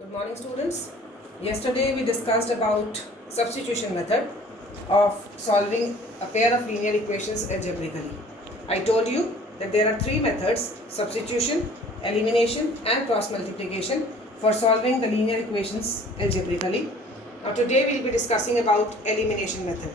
Good morning, students. Yesterday we discussed about substitution method of solving a pair of linear equations algebraically. I told you that there are three methods: substitution, elimination and cross multiplication for solving the linear equations algebraically. Now today we will be discussing about elimination method.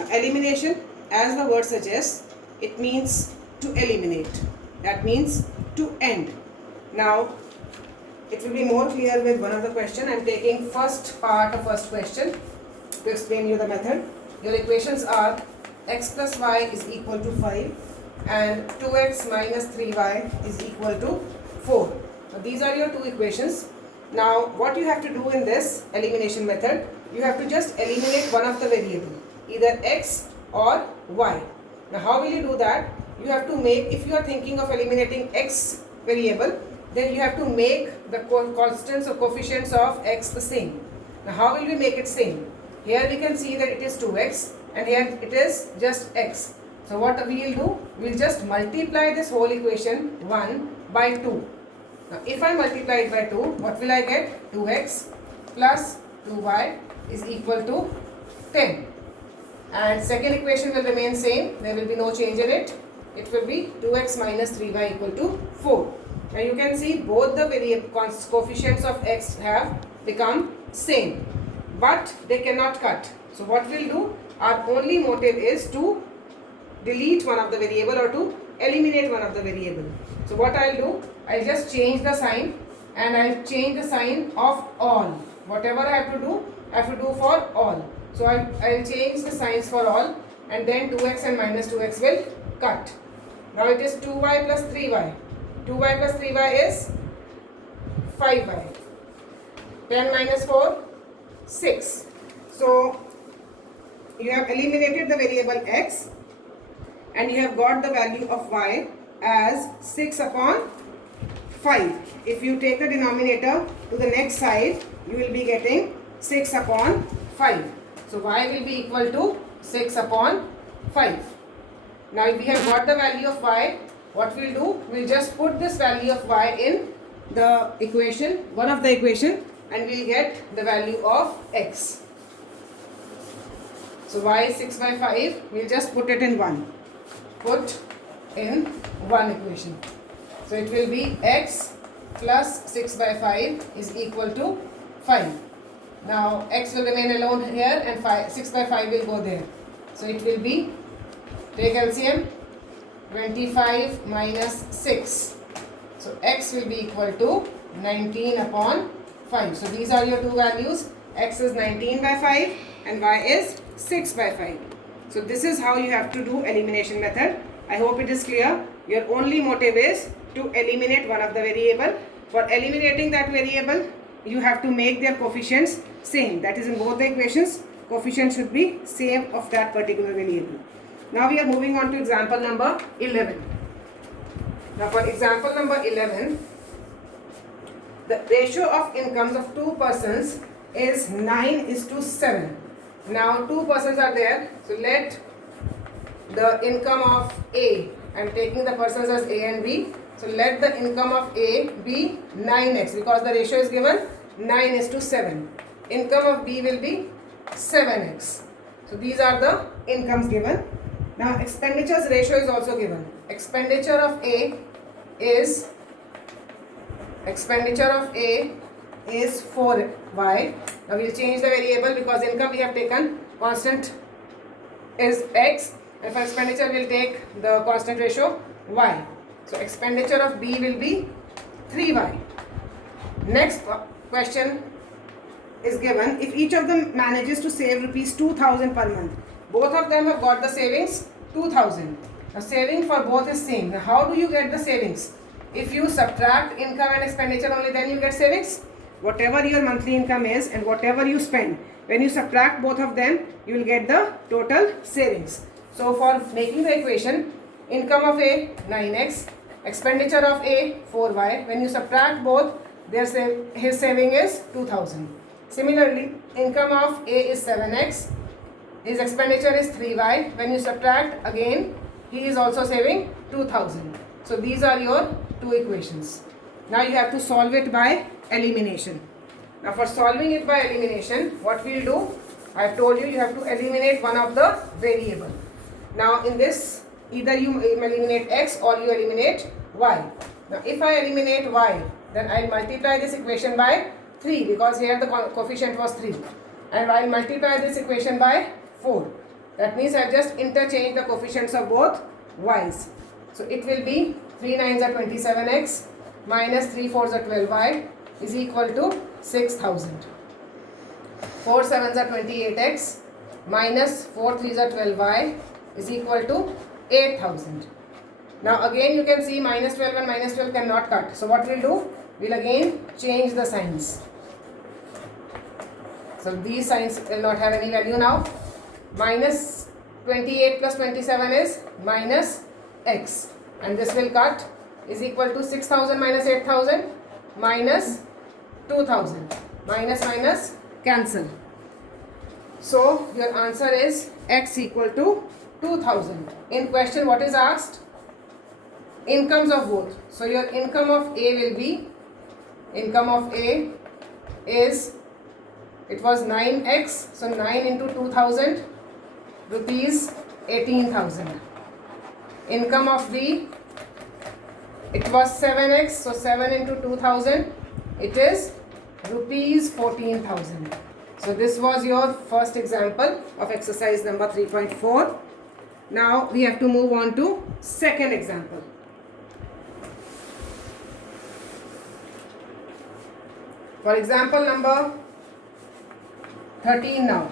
Now elimination, as the word suggests, it means to eliminate. That means to end. Now it will be more clear with one of the question. I am taking first part of first question to explain you the method. Your equations are x plus y is equal to 5 and 2x minus 3y is equal to 4. So these are your two equations. Now what you have to do in this elimination method, you have to just eliminate one of the variable, either x or y. Now how will you do that? You have to make, if you are thinking of eliminating x variable, then you have to make the constants or coefficients of x the same. Now how will we make it same? Here we can see that it is 2x and here it is just x. So what we will do? We will just multiply this whole equation 1 by 2. Now if I multiply it by 2, what will I get? 2x plus 2y is equal to 10. And second equation will remain same. There will be no change in it. It will be 2x minus 3y equal to 4. Now you can see both the coefficients of x have become same, but they cannot cut. So what we'll do, our only motive is to delete one of the variable or to eliminate one of the variable. So what I'll do, I'll just change the sign and I'll change the sign of all. Whatever I have to do, I have to do for all. So I'll change the signs for all and then 2x and minus 2x will cut. Now it is 2y plus 3y. 2y plus 3y is 5y. 10 minus 4, 6. So you have eliminated the variable x and you have got the value of y as 6 upon 5. If you take the denominator to the next side, you will be getting 6 upon 5. So y will be equal to 6 upon 5. Now if we have got the value of y, what we'll do, we'll just put this value of y in the equation, one of the equation, and we'll get the value of x. So y is 6 by 5, we'll just put it in 1. Put in one equation. So it will be x plus 6 by 5 is equal to 5. Now x will remain alone here and 6 by 5 will go there. So it will be, take LCM, 25 minus 6. So x will be equal to 19 upon 5. So these are your two values. X is 19 by 5 and y is 6 by 5. So this is how you have to do elimination method. I hope it is clear. Your only motive is to eliminate one of the variable. For eliminating that variable, you have to make their coefficients same. That is, in both the equations, coefficient should be same of that particular variable. Now we are moving on to example number 11. Now for example number 11, the ratio of incomes of two persons is 9:7. Now two persons are there. So let the income of A, I am taking the persons as A and B. So let the income of A be 9x because the ratio is given 9:7. Income of B will be 7x. So these are the incomes given. Now expenditures ratio is also given. Expenditure of A is 4y. Now we will change the variable because income we have taken constant is x, and for expenditure we will take the constant ratio y. So expenditure of B will be 3y. Next question is given, if each of them manages to save rupees 2000 per month. Both of them have got the savings 2000. Now saving for both is same. Now how do you get the savings? If you subtract income and expenditure only, then you get savings. Whatever your monthly income is and whatever you spend, when you subtract both of them, you will get the total savings. So for making the equation, income of A 9x, expenditure of A 4y, when you subtract both, his saving is 2000. Similarly, income of A is 7x, his expenditure is 3y. When you subtract again, he is also saving 2000. So these are your two equations. Now you have to solve it by elimination. Now for solving it by elimination, what we'll do, I have told you, you have to eliminate one of the variable. Now in this, either you eliminate x or you eliminate y. Now if I eliminate y, then I'll multiply this equation by 3 because here the coefficient was 3. And I'll multiply this equation by 4. That means I've just interchanged the coefficients of both y's. So it will be 3 9s are 27x minus 3 4s are 12y is equal to 6000. 4 7s are 28x minus 4 3s are 12y is equal to 8000. Now again you can see minus 12 and minus 12 cannot cut. So what we'll do? We'll again change the signs. So these signs will not have any value now. Minus 28 plus 27 is minus x. And this will cut is equal to 6000 minus 8000 minus 2000. Minus cancel. So your answer is x equal to 2000. In question what is asked? Incomes of both. So your income of A will be, income of A is, it was 9x, so 9 into 2000 rupees 18,000. Income of B, it was 7x, so 7 into 2000 it is rupees 14,000. So this was your first example of exercise number 3.4. Now we have to move on to second example. For example number 13 now.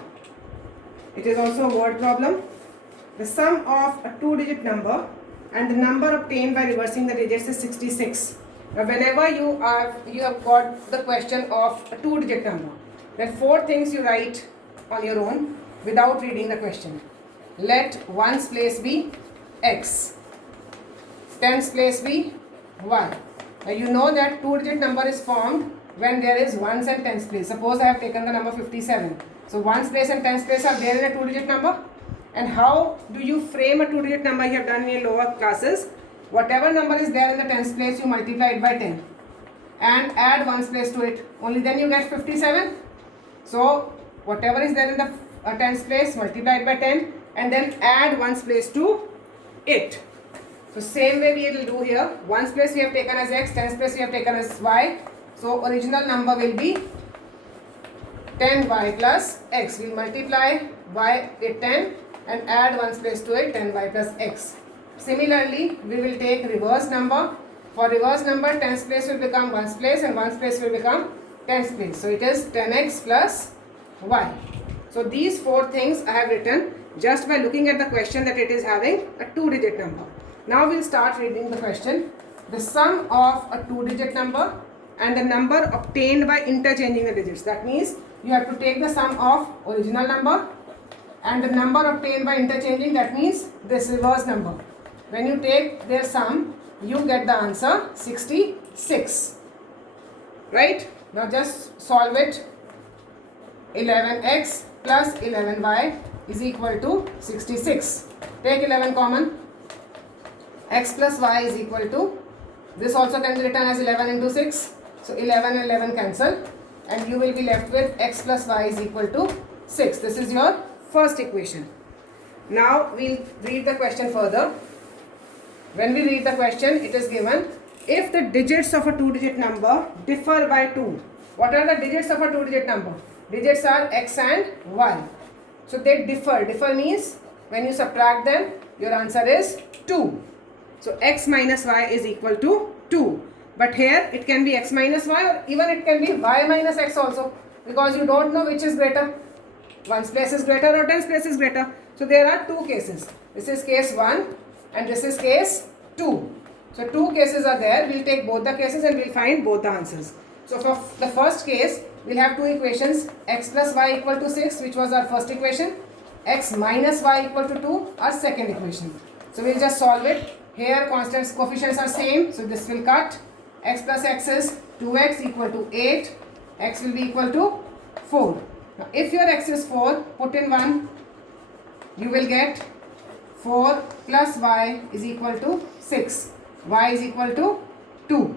It is also a word problem. The sum of a 2-digit number and the number obtained by reversing the digits is 66. Now whenever you have got the question of a 2-digit number, then 4 things you write on your own without reading the question. Let ones place be x, tens place be y. Now you know that 2-digit number is formed when there is ones and tens place. Suppose I have taken the number 57. So ones place and tens place are there in a 2-digit number. And how do you frame a 2-digit number you have done in your lower classes? Whatever number is there in the tens place, you multiply it by 10 and add ones place to it. Only then you get 57. So whatever is there in the tens place, multiply it by 10 and then add ones place to it. So same way we will do here. Ones place we have taken as x, tens place we have taken as y. So original number will be 10y plus x. We will multiply y with 10 and add ones place to it, 10y plus x. Similarly, we will take reverse number. For reverse number, tens place will become ones place and ones place will become tens place. So it is 10x plus y. So these 4 things I have written just by looking at the question that it is having a 2-digit number. Now we will start reading the question. The sum of a 2-digit number and the number obtained by interchanging the digits. That means you have to take the sum of original number and the number obtained by interchanging, that means this reverse number. When you take their sum, you get the answer 66. Right? Now just solve it. 11x plus 11y is equal to 66. Take 11 common. X plus y is equal to, this also can be written as 11 into 6. So 11 and 11 cancel and you will be left with x plus y is equal to 6. This is your first equation. Now we will read the question further. When we read the question, it is given, if the digits of a 2-digit number differ by 2. What are the digits of a 2-digit number? Digits are x and y. So they differ. Differ means when you subtract them, your answer is 2. So x minus y is equal to 2. But here it can be x minus y or even it can be y minus x also, because you don't know which is greater. Ones place is greater or tens place is greater. So there are 2 cases. This is case 1 and this is case 2. So 2 cases are there. We will take both the cases and we will find both the answers. So for the first case, we will have 2 equations, x plus y equal to 6, which was our first equation, x minus y equal to 2, our second equation. So we will just solve it. Here constants, coefficients are same, so this will cut. X plus x is 2x equal to 8, x will be equal to 4. Now if your x is 4, put in 1, you will get 4 plus y is equal to 6, y is equal to 2.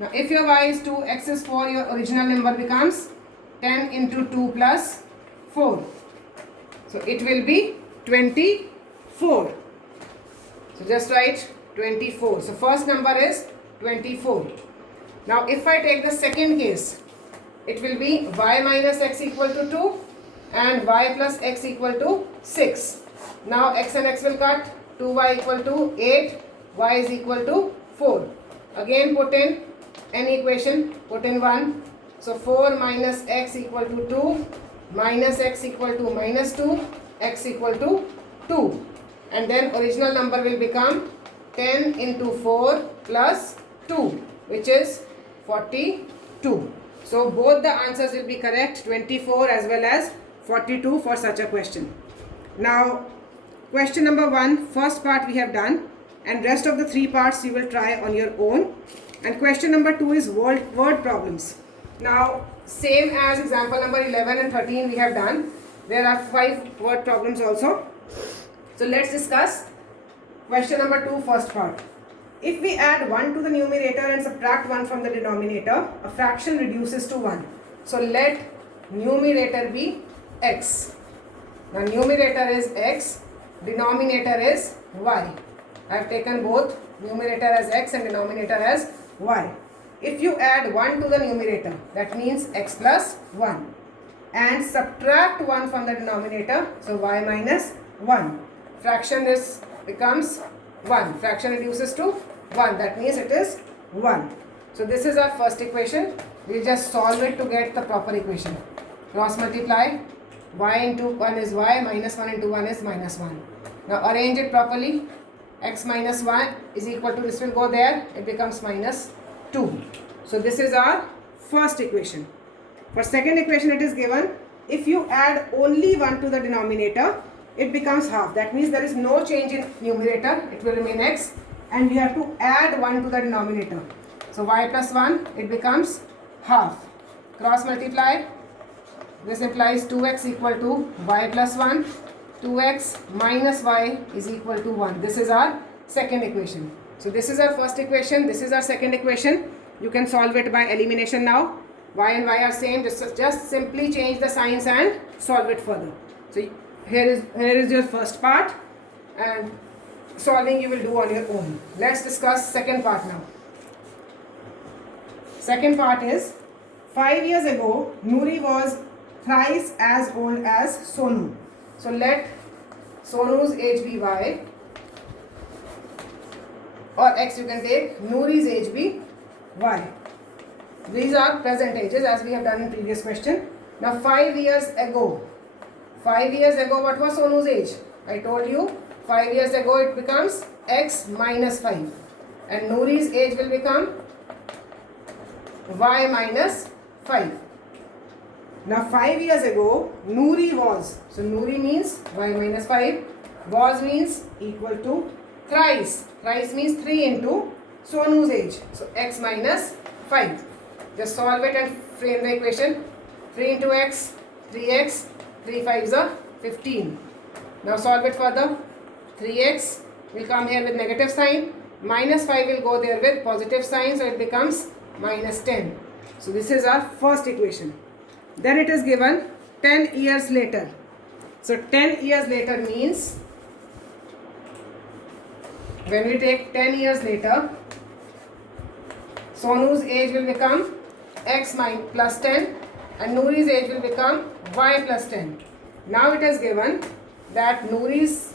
Now if your y is 2, x is 4, your original number becomes 10 into 2 plus 4. So it will be 24. So just write 24. So first number is 24. Now if I take the second case, it will be y minus x equal to 2 and y plus x equal to 6. Now x and x will cut. 2y equal to 8, y is equal to 4. Again put in any equation, put in 1. So 4 minus x equal to 2, minus x equal to minus 2, x equal to 2. And then original number will become 10 into 4 plus 2, which is 42. So both the answers will be correct, 24 as well as 42 for such a question. Now question number 1, first part we have done, and rest of the 3 parts you will try on your own. And question number 2 is word problems. Now same as example number 11 and 13 we have done, there are 5 word problems also. So let's discuss question number 2, first part. If we add 1 to the numerator and subtract 1 from the denominator, a fraction reduces to 1. So let numerator be x. Now numerator is x, denominator is y. I have taken both numerator as x and denominator as y. If you add 1 to the numerator, that means x plus 1, and subtract 1 from the denominator, so y minus 1. Fraction becomes 1. Fraction reduces to 1. That means it is 1. So this is our first equation. We will just solve it to get the proper equation. Cross multiply. Y into 1 is y, minus 1 into 1 is minus 1. Now arrange it properly. X minus 1 is equal to, this will go there, it becomes minus 2. So this is our first equation. For second equation it is given, if you add only 1 to the denominator, it becomes half. That means there is no change in numerator, it will remain x, and you have to add 1 to the denominator. So y plus 1, it becomes half. Cross multiply. This implies 2x equal to y plus 1. 2x minus y is equal to 1. This is our second equation. So this is our first equation. This is our second equation. You can solve it by elimination now. Y and y are same. Just simply change the signs and solve it further. So here is your first part, and solving you will do on your own. Let's discuss second part now. Second part is, 5 years ago Noori was thrice as old as Sonu. So let Sonu's age be y, or x you can take, Noori's age be y. These are present ages as we have done in previous question. Now 5 years ago. 5 years ago what was Sonu's age? I told you 5 years ago it becomes x minus 5. And Noori's age will become y minus 5. Now 5 years ago Noori was, so Noori means y minus 5, was means equal to thrice. Thrice means 3 into Sonu's age, so x minus 5. Just solve it and frame the equation. 3 into x, 3x, 3 5s are 15. Now solve it further. 3x will come here with negative sign, minus 5 will go there with positive sign, so it becomes minus 10. So this is our first equation. Then it is given 10 years later. So 10 years later means, when we take 10 years later, Sonu's age will become x plus 10 and Noori's age will become y plus 10. Now it is given that Noori's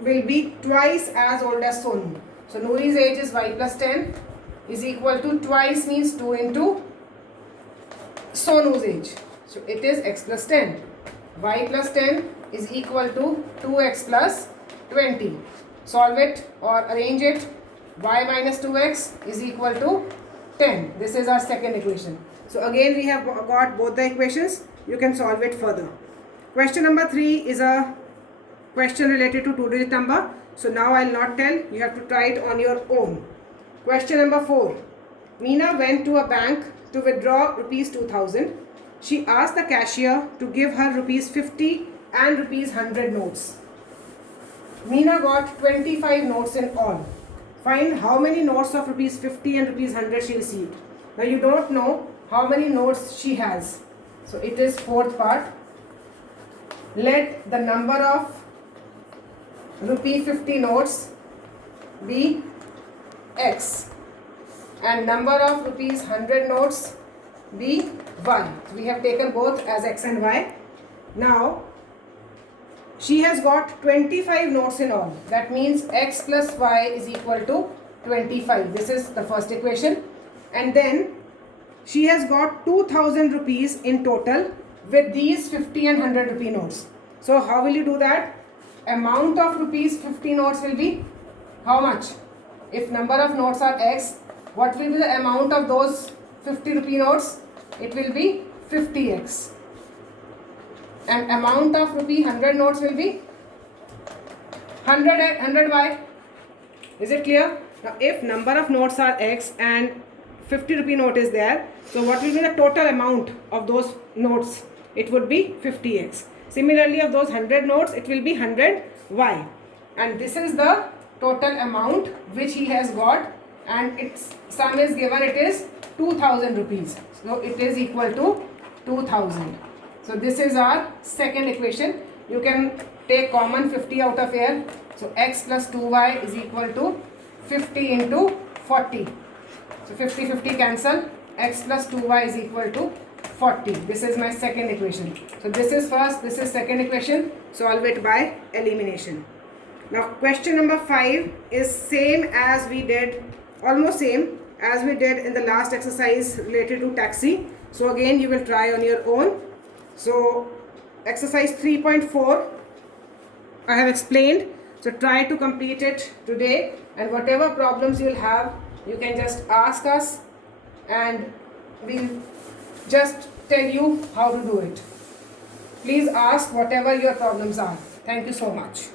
will be twice as old as Sonu. So Noori's age is y plus 10 is equal to, twice means 2 into Sonu's age. So it is x plus 10. Y plus 10 is equal to 2x plus 20. Solve it or arrange it. Y minus 2x is equal to 10. This is our second equation. So again we have got both the equations. You can solve it further. Question number 3 is a question related to 2-digit number. So now I will not tell. You have to try it on your own. Question number 4. Meena went to a bank to withdraw rupees 2000. She asked the cashier to give her rupees 50 and rupees 100 notes. Meena got 25 notes in all. Find how many notes of rupees 50 and rupees 100 she received. Now you don't know how many notes she has. So it is fourth part. Let the number of rupee 50 notes be X and number of rupees 100 notes be Y. So we have taken both as X and Y. Now she has got 25 notes in all. That means X plus Y is equal to 25. This is the first equation. And then she has got 2000 rupees in total with these 50 and 100 rupee notes. So how will you do that? Amount of rupees 50 notes will be how much? If number of notes are X, what will be the amount of those 50 rupee notes? It will be 50X. And amount of rupee 100 notes will be 100Y. Is it clear? Now if number of notes are X and 50 rupee note is there, so what will be the total amount of those notes? It would be 50X. Similarly, of those 100 notes, it will be 100Y. And this is the total amount which he has got, and its sum is given, it is 2000 rupees. So it is equal to 2000. So this is our second equation. You can take common 50 out of here. So X plus 2Y is equal to 50 into 40. So 50 cancel. X plus 2Y is equal to 40. This is my second equation. So this is first, this is second equation. Solve it by elimination. Now question number 5 is same as we did, almost same as we did in the last exercise related to taxi. So again you will try on your own. So exercise 3.4 I have explained. So try to complete it today, and whatever problems you will have, you can just ask us and we'll just tell you how to do it. Please ask whatever your problems are. Thank you so much.